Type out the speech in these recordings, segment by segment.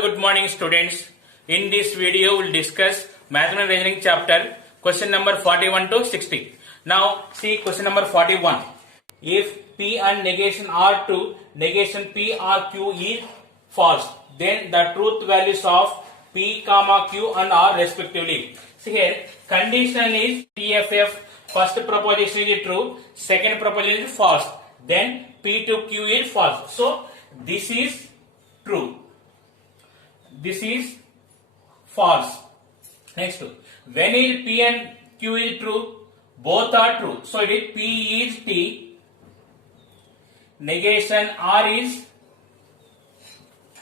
Hello, good morning students. In this video we will discuss Mathematical Reasoning chapter question number 41 to 60. Now see question number 41. If P and negation are true, negation P or Q is false, then the truth values of P, Q and R respectively. See here, condition is TFF, first proposition is true, second proposition is false, then P to Q is false. So this is true, this is false. Next, when is P and Q is true? Both are true. So it is P is T, negation R is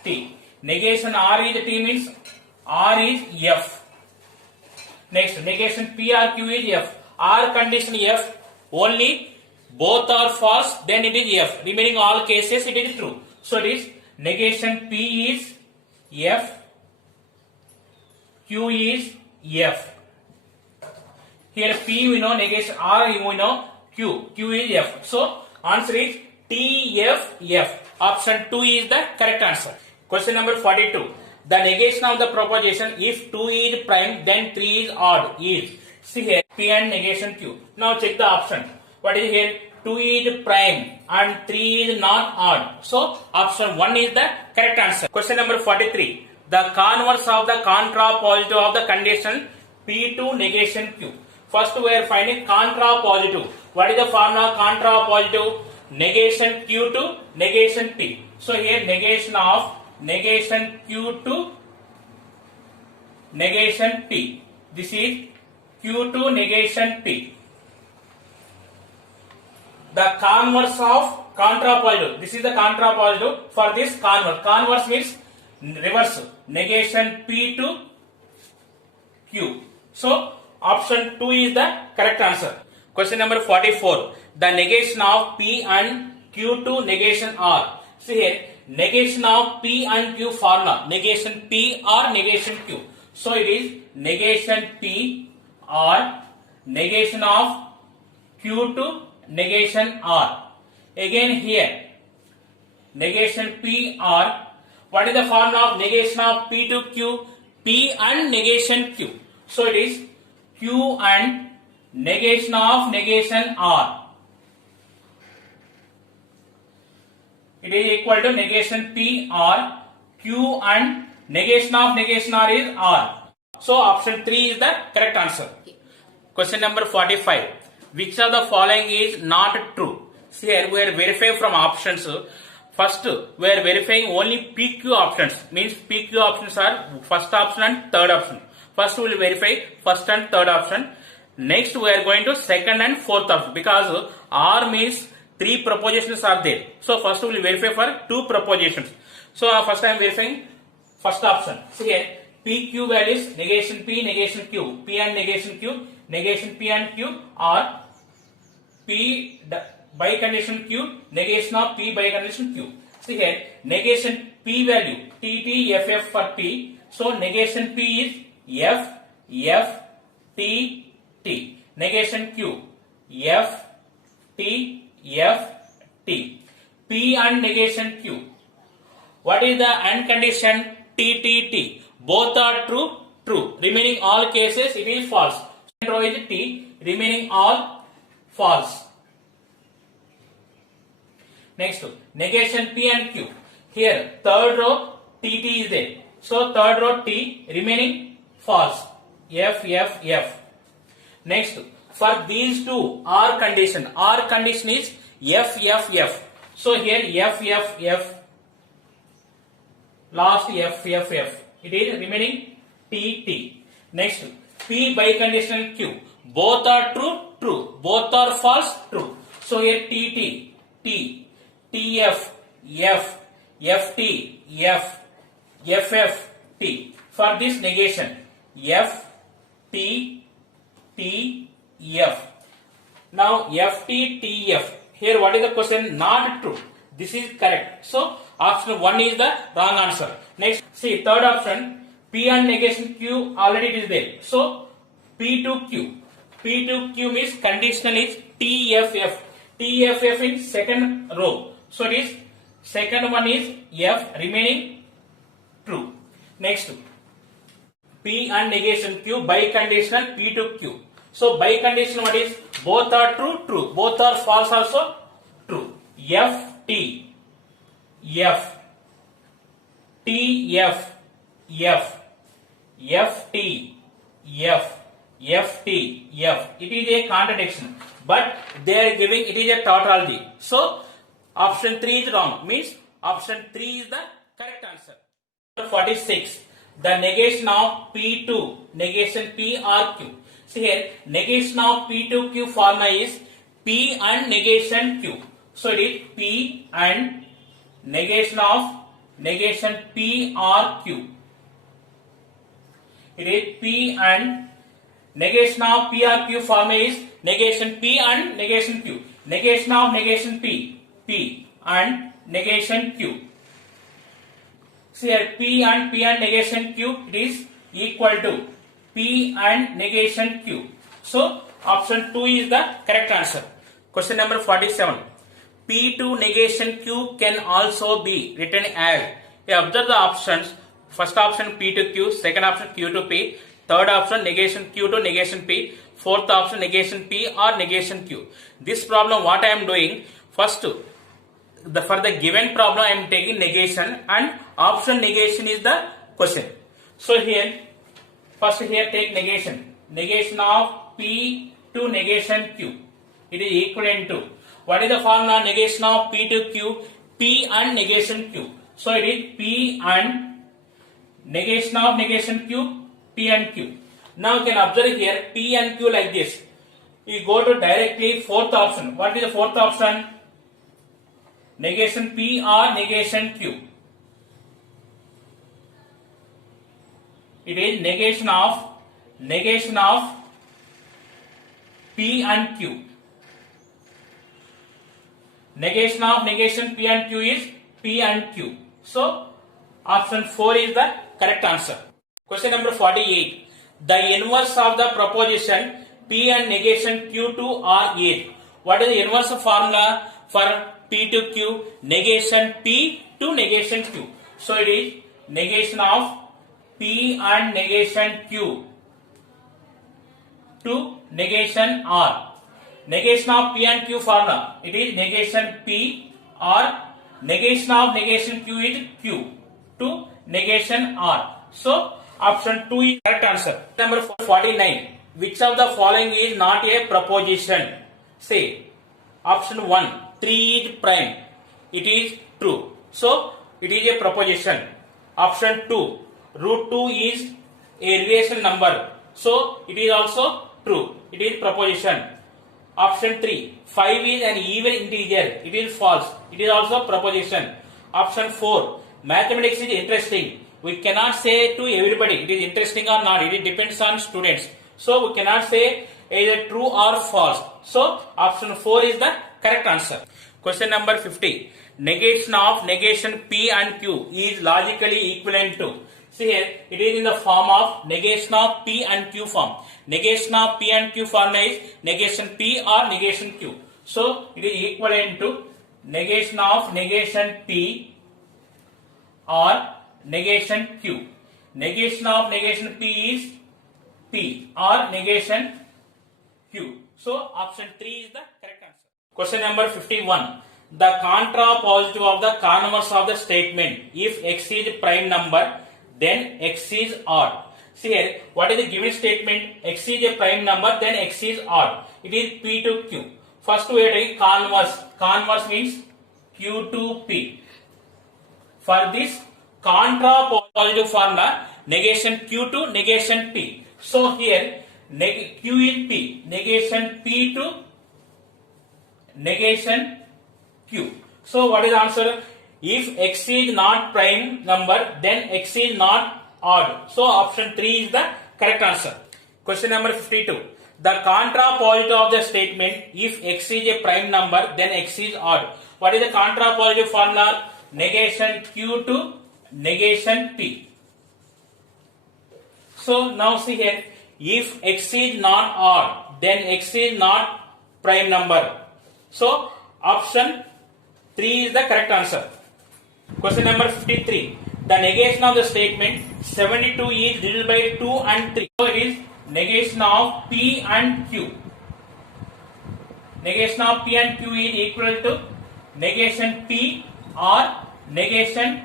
T. Negation R is T means R is F. Next, negation P or Q is F. R condition F, only both are false, then it is F. Remaining all cases it is true. So it is negation P is F, Q is F. Here P we know, negation R we know, Q is F. So answer is T, F, F. Option 2 is the correct answer. Question number 42. The negation of the proposition if 2 is prime then 3 is odd is. See here P and negation Q. Now check the option. What is here? 2 is prime and 3 is not odd. So option 1 is the correct answer. Question number 43. The converse of the contrapositive of the condition P to negation Q. First we are finding contrapositive. What is the formula contrapositive? Negation Q to negation P. So here negation of negation Q to negation P. This is Q to negation P. The converse of contrapositive. This is the contrapositive for this converse. Converse means reverse. Negation P to Q. So option 2 is the correct answer. Question number 44. The negation of P and Q to negation R. See here, negation of P and Q formula. Negation P or negation Q. So it is negation P or negation of Q to negation R. Again here, negation P or, what is the formula of negation of P to Q? P and negation Q. So it is Q and negation of negation R. It is equal to negation P or Q and negation of negation R is R. So option 3 is the correct answer. Question number 45. Which of the following is not true? See here we are verifying from options. First we are verifying only PQ options. Means PQ options are first option and third option. First we will verify first and third option. Next we are going to second and fourth option, because R means 3 propositions are there. So first we will verify for 2 propositions. So first I am verifying first option. See here PQ values negation P, negation Q. P and negation Q. Negation P and Q or P by condition Q, negation of P by condition Q. See here negation P value T, F for P. So negation P is F, F, T, T. Negation Q, F, T, F, T. P and negation Q. What is the AND condition? T, T, T. Both are true, true. Remaining all cases it is false. Second row is T, remaining all false. Next, negation P and Q. Here third row T, T is there. So third row T, remaining false. F, F, F. Next, for these two R condition is F, F, F. So here F, F, F. Last F, F, F. It is remaining T, T. Next, P by condition Q. Both are true, true. Both are false, true. So here T, T, T, T, F, F, F, T, F, F, F, T. For this negation, F, T, T, F. Now F, T, T, F. Here what is the question? Not true. This is correct. So option 1 is the wrong answer. Next, see third option, P and negation Q already it is there. So P to Q. P to Q means conditional is TFF. TFF in second row. So it is second one is F remaining true. Next, P and negation Q, biconditional P to Q. So biconditional, what is? Both are true, true. Both are false, also true. F T, F T F, F F T, F F T, F. It is a contradiction, but they are giving it is a tautology. So option 3 is wrong. Means option 3 is the correct answer. 46. The negation of P2, negation P or Q. See here, negation of P to Q formula is P and negation Q. So it is P and negation of negation P or Q. It is P and negation of P or Q formula is negation P and negation Q. Negation of negation P, P and negation Q. See here, P and negation Q, it is equal to P and negation Q. So option 2 is the correct answer. Question number 47. P2 negation Q can also be written as. Observe the options. First option P to Q, second option Q to P, third option negation Q to negation P, fourth option negation P or negation Q. This problem what I am doing, first for the given problem I am taking negation and option negation is the question. So here, first here take negation. Negation of P to negation Q. It is equivalent to, what is the formula? Negation of P to Q, P and negation Q. So it is P and negation of negation Q, P and Q. Now you can observe here P and Q like this. We go to directly fourth option. What is the fourth option? Negation P or negation Q. It is negation of P and Q. Negation of negation P and Q is P and Q. So option 4 is the correct answer. Question number 48. The inverse of the proposition P and negation Q2 are 8. What is the inverse formula for P to Q? Negation P to negation Q. So it is negation of P and negation Q to negation R. Negation of P and Q formula, it is negation P or negation of negation Q is Q to negation R. So option 2 is correct answer. Number 49. Which of the following is not a proposition? Say option 1, 3 is prime. It is true. So it is a proposition. Option 2, root 2 is a real number. So it is also true. It is proposition. Option 3, 5 is an even integer. It is false. It is also proposition. Option 4, mathematics is interesting. We cannot say to everybody it is interesting or not. It depends on students. So we cannot say either true or false. So option 4 is the correct answer. Question number 50. Negation of negation P and Q is logically equivalent to. See here, it is in the form of negation of P and Q form. Negation of P and Q formula is negation P or negation Q. So it is equivalent to negation of negation P or negation Q. Negation of negation P is P or negation Q. So option 3 is the correct answer. Question number 51. The contrapositive of the converse of the statement. If X is prime number, then X is odd. See here, what is the given statement? X is a prime number, then X is odd. It is P to Q. First we are taking converse. Converse means Q to P. For this contrapositive formula, negation Q to negation P. So here Q is P, negation P to negation Q. So what is the answer? If X is not prime number, then X is not odd. So option 3 is the correct answer. Question number 52. The contrapositive of the statement, if X is a prime number, then X is odd. What is the contrapositive formula? Negation Q to negation P. So now see here, if X is not odd, then X is not prime number. So option 3 is the correct answer. Question number 53. the negation of the statement 72 is divided by 2 and 3. So it is negation of P and Q. Negation of P and Q is equal to negation P or negation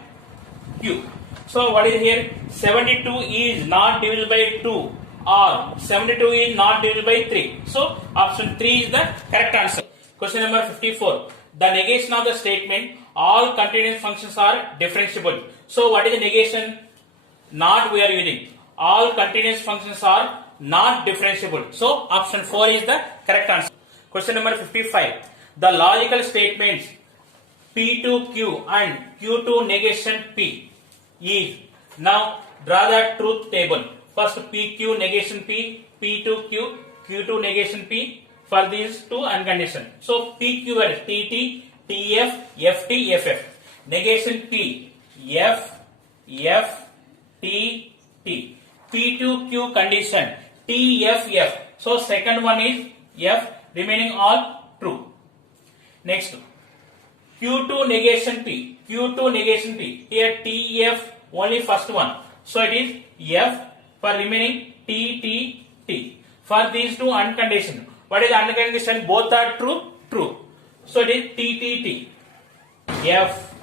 Q. So what is here? 72 is not divided by 2 or 72 is not divided by 3. So option 3 is the correct answer. Question number 54. The negation of the statement all continuous functions are differentiable. So what is the negation? Not we are using. All continuous functions are not differentiable. So option 4 is the correct answer. Question number 55. The logical statements P2Q and Q2 negation P is. Now draw the truth table. First PQ negation P, P2Q, Q2 negation P for these two unconditioned. So PQ is TT, TF, FT, FF. Negation P, F, F, T, T. P2Q condition, T, F, F. So second one is F, remaining all true. Next, Q2 negation P, Q2 negation P. Here T, F, only first one. So it is F for remaining T, T, T. For these two unconditioned. What is unconditioned? Both are true, true. So it is T, T, T. F,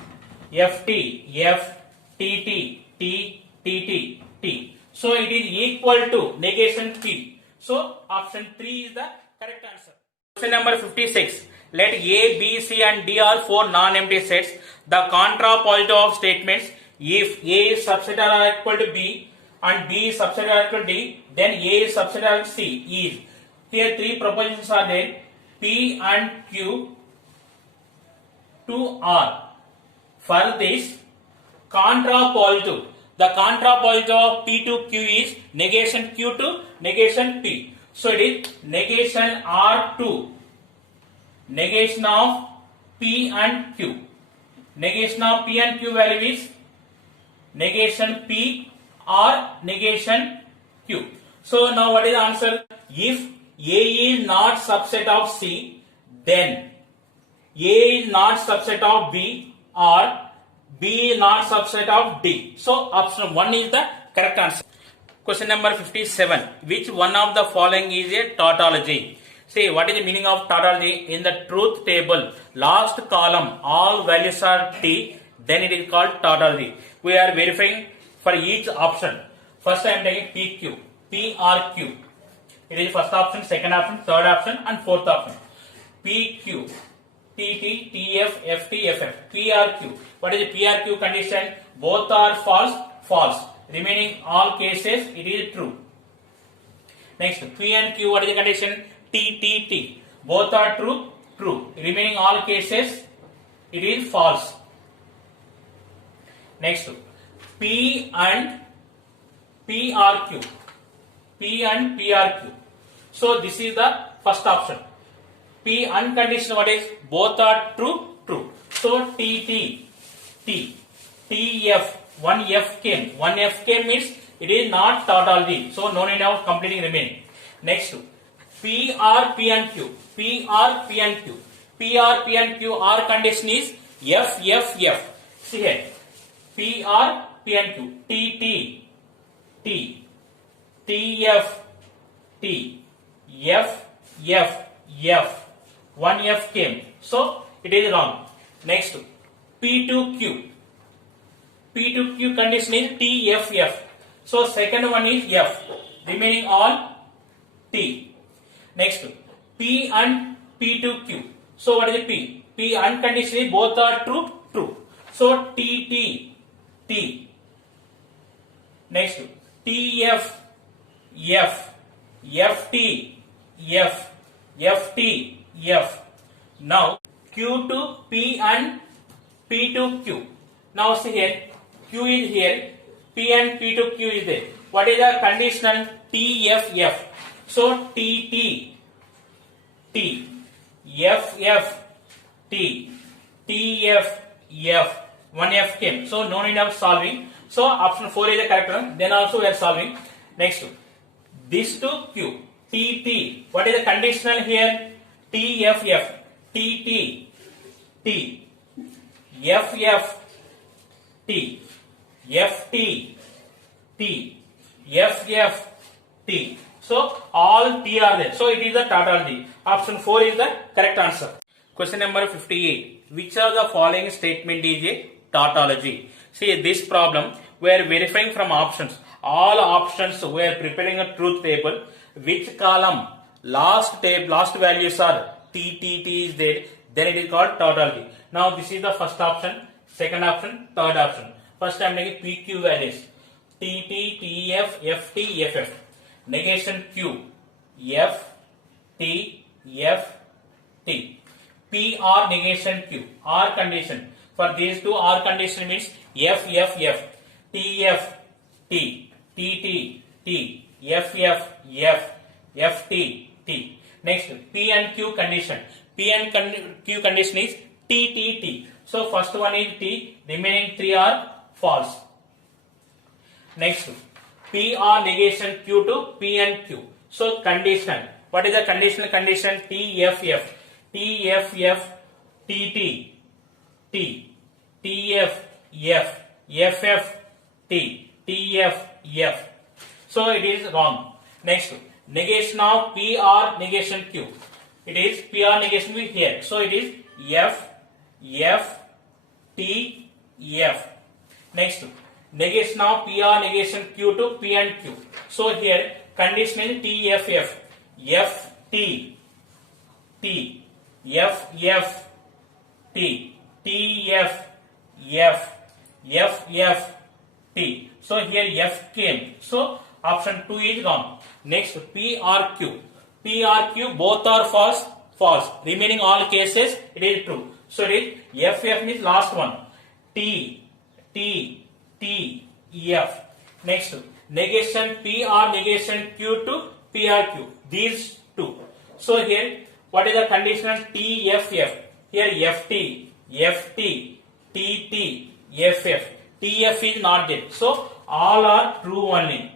F, T, F, T, T, T, T, T, T. So it is equal to negation P. So option 3 is the correct answer. Question number 56. Let A, B, C and D are 4 non-empty sets. The contrapositive of statements if A is subset or equal to B and B is subset or equal to D, then A is subset or C is. Here 3 propositions are there. P and Q to R. For this contrapositive, the contrapositive of P to Q is negation Q to negation P. So it is negation R to negation of P and Q. Negation of P and Q value is negation P or negation Q. So now what is the answer? If A is not subset of C, then A is not subset of B or B is not subset of D. So option 1 is the correct answer. Question number 57. Which one of the following is a tautology? See, what is the meaning of tautology? In the truth table, last column, all values are T, then it is called tautology. We are verifying for each option. First I am taking PQ, PRQ. It is first option, second option, third option and fourth option. PQ, TT, TF, FT, FF. PRQ. What is the PRQ condition? Both are false, false. Remaining all cases, it is true. Next, P and Q, what is the condition? T, T, T. Both are true, true. Remaining all cases, it is false. Next, P and PRQ. P and PRQ. So this is the first option. P unconditional, what is? Both are true, true. So T, T, T. TF, one F came. One F came means it is not tautology. So no need of completing remaining. Next, PR, P and Q. PR, P and Q. PR, P and Q. R condition is F, F, F. See here. PR, P and Q. T, T, T. TF, T. F, F, F. One F came. So it is wrong. Next, P to Q. P to Q condition is T, F, F. So second one is F. Remaining all T. Next, P and P to Q. So what is the P? P unconditionally both are true, true. So T, T, T. Next, T, F, F. F, T, F. F, T, F. Now Q to P and P to Q. Now see here, Q is here, P and P to Q is there. What is the conditional? T, F, F. So T, T, T. F, F, T. T, F, F. One F came. So no need of solving. So option 4 is the correct one. Then also we are solving. Next, this to Q. T, T. What is the conditional here? T, F, F. T, T, T. F, F, T. FT, T, FF, T. So all T are there. So it is the tautology. Option 4 is the correct answer. Question number 58. Which of the following statement is a tautology? See this problem, we are verifying from options. All options we are preparing a truth table. Which column last values are T is there, then it is called tautology. Now this is the first option, second option, third option. First I am taking PQ values. TT, TF, FT, FF. Negation Q. F, T, F, T. PR negation Q. R condition. For these two, R condition means F, F, F. TF, T. TT, T. FF, F. FT, T. Next, P and Q condition. P and Q condition is T, T, T. So first one is T. Remaining three are false. Next, PR negation Q to P and Q. So conditional. What is the conditional condition? TFF. TFF, TT, T. TF, F. FF, T. TF, F. So it is wrong. Next, negation of PR negation Q. It is PR negation Q here. So it is F, F, T, F. Next, negation of PR negation Q to P and Q. So here condition is TFF, FT, T, FF, T, TF, F, FF, T. So here F came. So option 2 is wrong. Next, PRQ. PRQ both are false. False. Remaining all cases it is true. So it is FF means last one. T, T, T, F. Next, negation PR negation Q to PRQ. These two. So here what is the conditional TFF? Here FT, FT, TT, FF. TF is not there. So all are true only.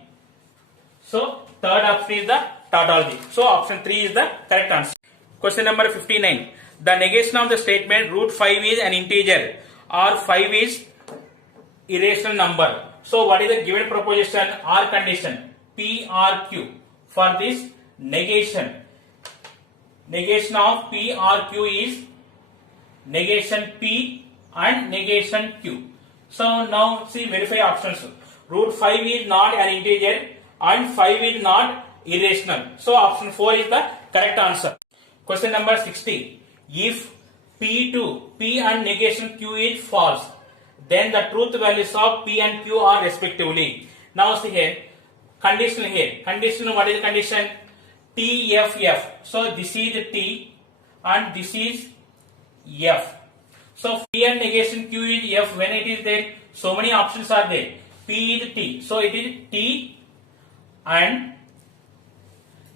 So third option is the tautology. So option 3 is the correct answer. Question number 59. The negation of the statement root 5 is an integer or 5 is irrational number. So what is the given proposition or condition? PRQ. For this negation. Negation of PRQ is negation P and negation Q. So now see verify options. Root 5 is not an integer and 5 is not irrational. So option 4 is the correct answer. Question number 60. If P2, P and negation Q is false, then the truth values of P and Q are respectively. Now see here, conditional here. Conditional, what is the condition? TFF. So this is T and this is F. So P and negation Q is F. When it is there, so many options are there. P is T. So it is T and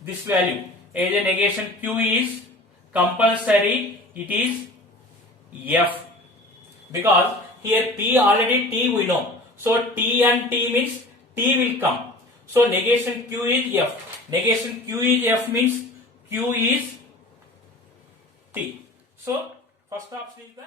this value. As a negation Q is compulsory, it is F. Because here P already T we know. So T and T means T will come. So negation Q is F. Negation Q is F means Q is T. So first option is the